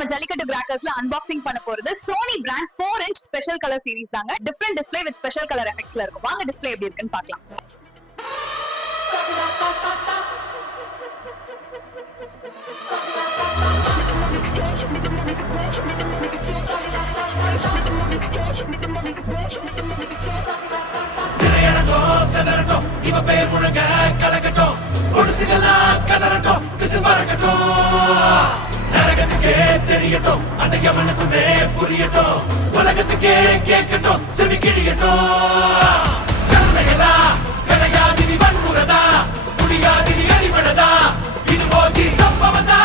நம்ம ஜல்லிக்கட்டு கிராக்கர்ஸ்ல அன்பாக்சிங் பண்ண போறது Sony brand 4-inch special colour series தாங்க. Different display with special colour எஃபெக்ட்ஸ்ல இருக்கும். வாங்க டிஸ்ப்ளே எப்படி இருக்குன்னு பார்க்கலாம். செதறட்டும் இவ பேர் முழங்க கலக்கட்டும் பொடுசுகளா கதறட்டும் விசுமறக்கட்டும் நரகத்துக்கே தெரியட்டும் அந்த எவனுக்குமே புரியட்டும் உலகத்துக்கே கேட்கட்டும் செவி கிழியட்டும் ஜனங்களா கிடையாது நீ வன்முறதா முடியாது நீ அடிபடதா இது ஓஜி சம்பவதா